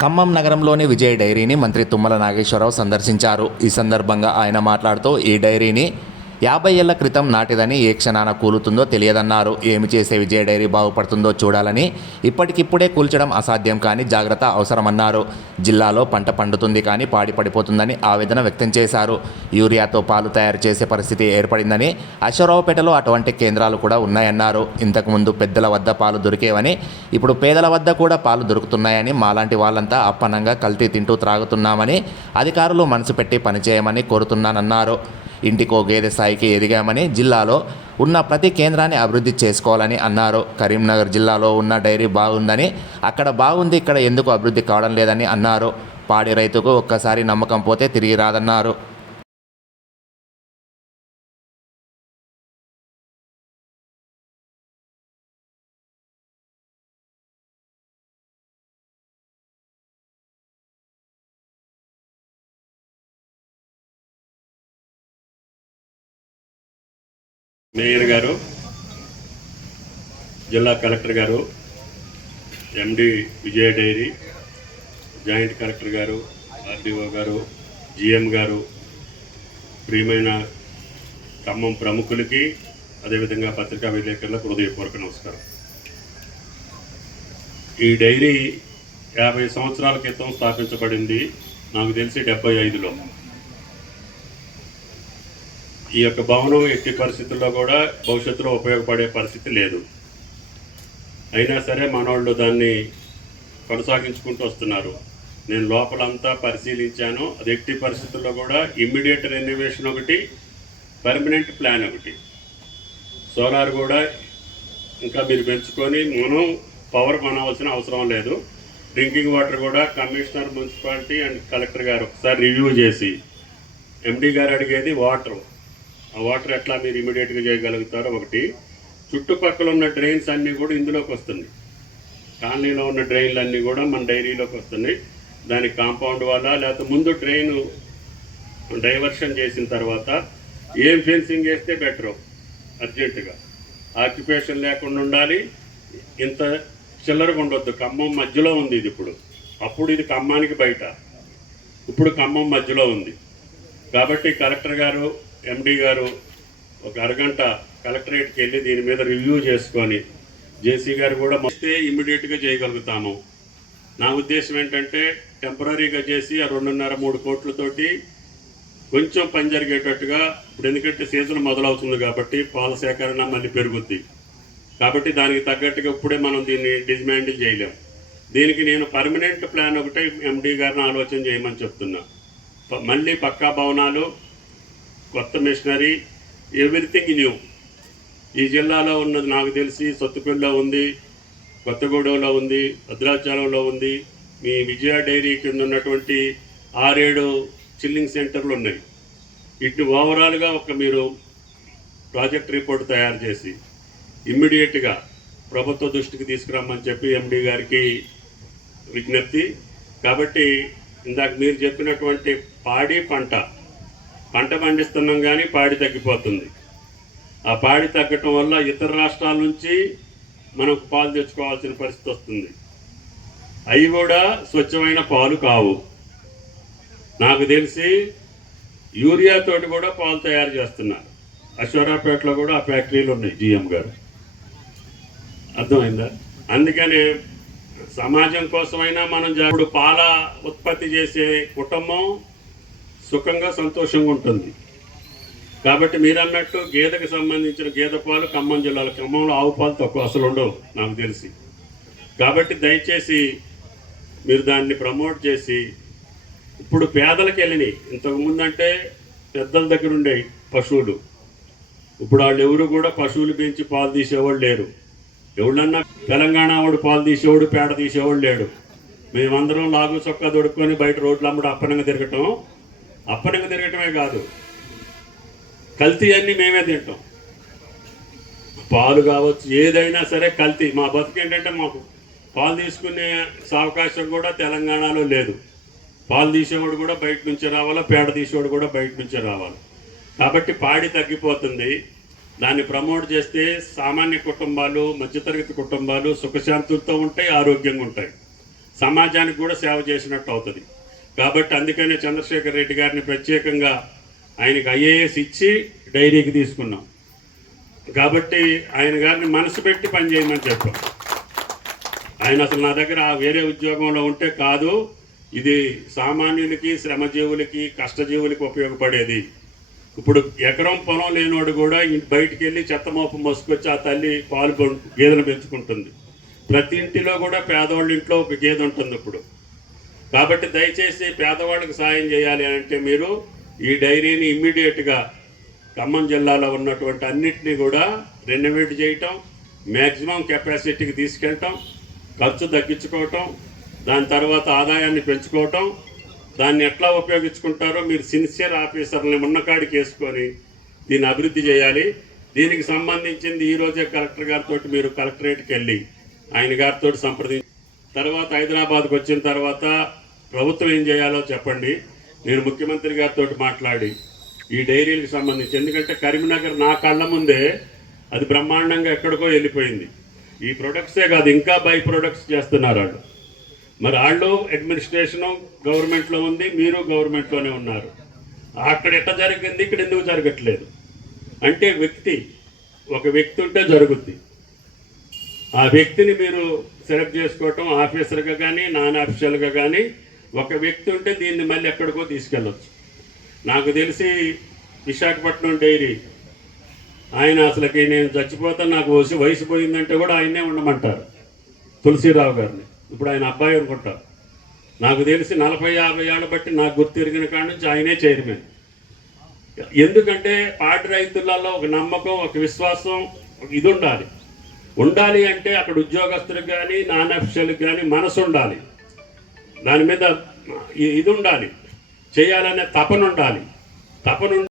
ఖమ్మం నగరంలోని విజయ్ డైరీని మంత్రి తుమ్మల నాగేశ్వరరావు సందర్శించారు. ఈ సందర్భంగా ఆయన మాట్లాడుతూ ఈ డైరీని యాభై ఏళ్ళ క్రితం నాటిదని ఏ క్షణాన కూలుతుందో తెలియదన్నారు. ఏమి చేసే విజయ డైరీ బాగుపడుతుందో చూడాలని ఇప్పటికిప్పుడే కూల్చడం అసాధ్యం కానీ జాగ్రత్త అవసరమన్నారు. జిల్లాలో పంట పండుతుంది కానీ పాడి పడిపోతుందని ఆవేదన వ్యక్తం చేశారు. యూరియాతో పాలు తయారు చేసే పరిస్థితి ఏర్పడిందని అశ్వరావుపేటలో అటువంటి కేంద్రాలు కూడా ఉన్నాయన్నారు. ఇంతకుముందు పెద్దల వద్ద పాలు దొరికేవని ఇప్పుడు పేదల వద్ద కూడా పాలు దొరుకుతున్నాయని మాలాంటి వాళ్ళంతా అప్పనంగా కల్తీ తింటూ త్రాగుతున్నామని అధికారులు మనసు పెట్టి పనిచేయమని కోరుతున్నానన్నారు. ఇంటికో గేదె స్థాయికి ఎదిగామని జిల్లాలో ఉన్న ప్రతి కేంద్రాన్ని అభివృద్ధి చేసుకోవాలని అన్నారు. కరీంనగర్ జిల్లాలో ఉన్న డైరీ బాగుందని అక్కడ బాగుంది ఇక్కడ ఎందుకు అభివృద్ధి కావడం లేదని అన్నారు. పాడి రైతుకు ఒక్కసారి నమ్మకం పోతే తిరిగి రాదన్నారు. మేయర్ గారు జిల్లా కలెక్టర్ గారు MD Vijaya dairy joint collector గారు ఆర్డీఓ గారు జిఎం గారు ప్రియమైన ఖమ్మం ప్రముఖులకి అదేవిధంగా పత్రికా విలేకరులకు హృదయపూర్వక నమస్కారం. ఈ డైరీ యాభై సంవత్సరాల క్రితం స్థాపించబడింది నాకు తెలిసి డెబ్బై ఐదులో. ఈ యొక్క భవనం ఎట్టి పరిస్థితుల్లో కూడా భవిష్యత్తులో ఉపయోగపడే పరిస్థితి లేదు. అయినా సరే మనవాళ్ళు దాన్ని కొనసాగించుకుంటూ వస్తున్నారు. నేను లోపలంతా పరిశీలించాను. అది ఎట్టి పరిస్థితుల్లో కూడా ఇమ్మీడియట్ రెన్యువేషన్ ఒకటి పర్మనెంట్ ప్లాన్ ఒకటి. సోలార్ కూడా ఇంకా మీరు పెంచుకొని మనం పవర్ కొనవలసిన అవసరం లేదు. డ్రింకింగ్ వాటర్ కూడా కమిషనర్ మున్సిపాలిటీ అండ్ కలెక్టర్ గారు ఒకసారి రివ్యూ చేసి ఎండి గారు అడిగేది వాటర్. ఆ వాటర్ ఎట్లా మీరు ఇమీడియట్గా చేయగలుగుతారో ఒకటి చుట్టుపక్కల ఉన్న డ్రైన్స్ అన్నీ కూడా ఇందులోకి వస్తున్నాయి. కాలనీలో ఉన్న డ్రైన్లు అన్నీ కూడా మన డైరీలోకి వస్తున్నాయి. దానికి కాంపౌండ్ వల్ల లేకపోతే ముందు డ్రైన్ డైవర్షన్ చేసిన తర్వాత ఏం ఫెన్సింగ్ వేస్తే బెటరు అర్జెంటుగా. ఆక్యుపేషన్ లేకుండా ఉండాలి ఇంత చిల్లరగా ఉండొద్దు. ఖమ్మం మధ్యలో ఉంది ఇది ఇప్పుడు. అప్పుడు ఇది ఖమ్మానికి బయట. ఇప్పుడు ఖమ్మం మధ్యలో ఉంది. కాబట్టి కలెక్టర్ గారు ఎండి గారు ఒక అరగంట కలెక్టరేట్కి వెళ్ళి దీని మీద రివ్యూ చేసుకొని జేసీ గారు కూడా వస్తే ఇమ్మీడియట్గా చేయగలుగుతాము. నా ఉద్దేశం ఏంటంటే టెంపరీగా చేసి ఆ రెండున్నర మూడు కోట్లతోటి కొంచెం పని జరిగేటట్టుగా ఇప్పుడు ఎందుకంటే సీజన్ మొదలవుతుంది కాబట్టి పాల సేకరణ మళ్ళీ పెరుగుద్ది. కాబట్టి దానికి తగ్గట్టుగా ఇప్పుడే మనం దీన్ని డిజ్మాండిల్ చేయలేం. దీనికి నేను పర్మనెంట్ ప్లాన్ ఒకటే ఎండీ గారిని ఆలోచన చేయమని చెప్తున్నా. మళ్ళీ పక్కా భవనాలు కొత్త మిషనరీ ఎవ్రీథింగ్ న్యూ. ఈ జిల్లాలో ఉన్నది నాకు తెలిసి సత్తుపల్లిలో ఉంది కొత్తగూడెంలో ఉంది భద్రాచలంలో ఉంది. మీ విజయ డైరీ కింద ఉన్నటువంటి ఆరేడు చిల్లింగ్ సెంటర్లు ఉన్నాయి. ఇటు ఓవరాల్గా ఒక మీరు ప్రాజెక్ట్ రిపోర్ట్ తయారు చేసి ఇమ్మీడియట్గా ప్రభుత్వ దృష్టికి తీసుకురమ్మని చెప్పి ఎండి గారికి విజ్ఞప్తి. కాబట్టి ఇందాక మీరు చెప్పినటువంటి పాడి పంట పంట పండిస్తున్నాం కానీ పాడి తగ్గిపోతుంది. ఆ పాడి తగ్గటం వల్ల ఇతర రాష్ట్రాల నుంచి మనకు పాలు తెచ్చుకోవాల్సిన పరిస్థితి వస్తుంది. అవి కూడా స్వచ్ఛమైన పాలు కావు. నాకు తెలిసి యూరియా తోటి కూడా పాలు తయారు చేస్తున్నారు. అశ్వరాపేటలో కూడా ఆ ఫ్యాక్టరీలు ఉన్నాయి జిఎం గారు. అర్థమైందా? అందుకని సమాజం కోసమైనా మనం ఇప్పుడు పాల ఉత్పత్తి చేసే కుటుంబం సుఖంగా సంతోషంగా ఉంటుంది. కాబట్టి మీరు అన్నట్టు గేదెకి సంబంధించిన గేదె పాలు ఖమ్మం జిల్లాలో ఖమ్మంలో ఆవు పాలు తక్కువ అసలు ఉండవు నాకు తెలిసి. కాబట్టి దయచేసి మీరు దాన్ని ప్రమోట్ చేసి ఇప్పుడు పేదలకు వెళ్ళినాయి. ఇంతకుముందు అంటే పెద్దల దగ్గర ఉండే పశువులు. ఇప్పుడు వాళ్ళు ఎవరు కూడా పశువులు పెంచి పాలు తీసేవాళ్ళు లేరు. ఎవడన్నా తెలంగాణ వాడు పాలు తీసేవాడు పేడ తీసేవాడు లేడు. మేమందరం లాగు చొక్కా దొడుక్కొని బయట రోడ్లు అమ్మడు అప్పనంగా తిరగటం అప్పటికి తిరగటమే కాదు. కల్తీ అన్నీ మేమే తింటాం. పాలు కావచ్చు ఏదైనా సరే కల్తీ. మా బతుకు ఏంటంటే మాకు పాలు తీసుకునే అవకాశం కూడా తెలంగాణలో లేదు. పాలు తీసేవాడు కూడా బయట నుంచి రావాలా పేడ తీసేవాడు కూడా బయట నుంచి రావాలి. కాబట్టి పాడి తగ్గిపోతుంది. దాన్ని ప్రమోట్ చేస్తే సామాన్య కుటుంబాలు మధ్యతరగతి కుటుంబాలు సుఖశాంతులతో ఉంటాయి ఆరోగ్యంగా ఉంటాయి. సమాజానికి కూడా సేవ చేసినట్టు అవుతుంది. కాబట్టి అందుకనే చంద్రశేఖర్ రెడ్డి గారిని ప్రత్యేకంగా ఆయనకి ఐఏఎస్ ఇచ్చి డైరీకి తీసుకున్నాం. కాబట్టి ఆయన గారిని మనసు పెట్టి పనిచేయమని చెప్పాం. ఆయన అసలు నా దగ్గర ఆ వేరే ఉద్యోగంలో ఉంటే కాదు ఇది సామాన్యులకి శ్రమజీవులకి కష్టజీవులకి ఉపయోగపడేది. ఇప్పుడు ఎకరం పొలం లేనివాడు కూడా బయటికి వెళ్ళి చెత్త మోపు మోసుకొచ్చి ఆ తల్లి పాలు గేదెను గేదెలు పెంచుకుంటుంది. ప్రతి ఇంటిలో కూడా పేదవాళ్ళ ఇంట్లో ఒక గేదె ఉంటుంది ఇప్పుడు. కాబట్టి దయచేసి పేదవాళ్ళకి సాయం చేయాలి అంటే మీరు ఈ డైరీని ఇమ్మీడియట్గా ఖమ్మం జిల్లాలో ఉన్నటువంటి అన్నిటినీ కూడా రెనోవేట్ చేయటం మ్యాక్సిమం కెపాసిటీకి తీసుకెళ్ళటం ఖర్చు తగ్గించుకోవటం దాని తర్వాత ఆదాయాన్ని పెంచుకోవటం దాన్ని ఎట్లా ఉపయోగించుకుంటారో మీరు సిన్సియర్ ఆఫీసర్ని ఉన్నకాడికి వేసుకొని దీన్ని అభివృద్ధి చేయాలి. దీనికి సంబంధించింది ఈరోజే కలెక్టర్ గారితో మీరు కలెక్టరేట్కి వెళ్ళి ఆయన గారితో సంప్రదించి తర్వాత హైదరాబాద్కి వచ్చిన తర్వాత ప్రభుత్వం ఏం చేయాలో చెప్పండి. నేను ముఖ్యమంత్రి గారితో మాట్లాడి ఈ డైరీలకు సంబంధించి ఎందుకంటే కరీంనగర్ నా కళ్ళ ముందే అది బ్రహ్మాండంగా ఎక్కడికో వెళ్ళిపోయింది. ఈ ప్రొడక్ట్సే కాదు ఇంకా బై ప్రొడక్ట్స్ చేస్తున్నారు వాళ్ళు. మరి వాళ్ళు అడ్మినిస్ట్రేషను గవర్నమెంట్లో ఉంది మీరు గవర్నమెంట్లోనే ఉన్నారు. అక్కడ ఎట్ట జరిగింది ఇక్కడ ఎందుకు జరగట్లేదు? అంటే వ్యక్తి ఒక వ్యక్తి ఉంటే జరుగుద్ది. ఆ వ్యక్తిని మీరు సెలెక్ట్ చేసుకోవటం ఆఫీసర్గా కానీ నాన్ ఆఫీషియల్గా కానీ ఒక వ్యక్తి ఉంటే దీన్ని మళ్ళీ ఎక్కడికో తీసుకెళ్ళచ్చు. నాకు తెలిసి విశాఖపట్నం డైరీ. ఆయన అసలుకి నేను చచ్చిపోతా నాకు వసి వయసు పోయిందంటే కూడా ఆయనే ఉండమంటారు. తులసిరావు గారిని. ఇప్పుడు ఆయన అబ్బాయి అనుకుంటారు. నాకు తెలిసి నలభై యాభై ఏళ్ళ బట్టి నాకు గుర్తు తిరిగిన కాడి నుంచి ఆయనే చైర్మన్. ఎందుకంటే పాడి రైతులలో ఒక నమ్మకం ఒక విశ్వాసం ఒక ఇది ఉండాలి. ఉండాలి అంటే అక్కడ ఉద్యోగస్తులకు కానీ నాన్ అఫీషియల్కి కానీ మనసు ఉండాలి. దాని మీద ఇది ఉండాలి. చేయాలనే తపన ఉండాలి. తపన